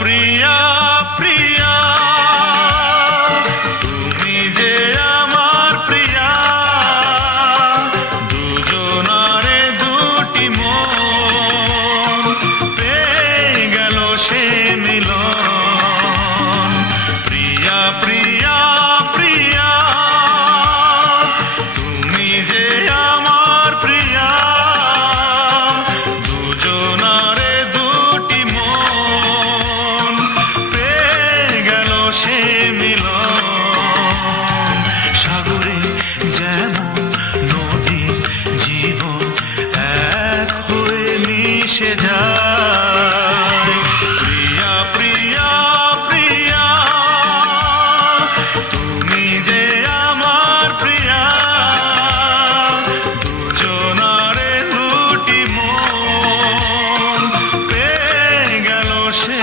প্রিয়া প্রিয়া তুমি যে আমার প্রিয়া, দুজনারে দুটি মন পেয়ে গেল সে মিলন। প্রিয়া প্রিয়া প্রিয়া তুমি যে আমার প্রিয়া, দুজনারে দুটি মন পেয়ে গেল সে মিলন। সাগরে যেমন নদী জীবন এক হয়ে মিশে যায়। প্রিয়া প্রিয়া প্রিয়া তুমি যে আমার প্রিয়া, দুজনারে দুটি মন পেয়ে গেল সে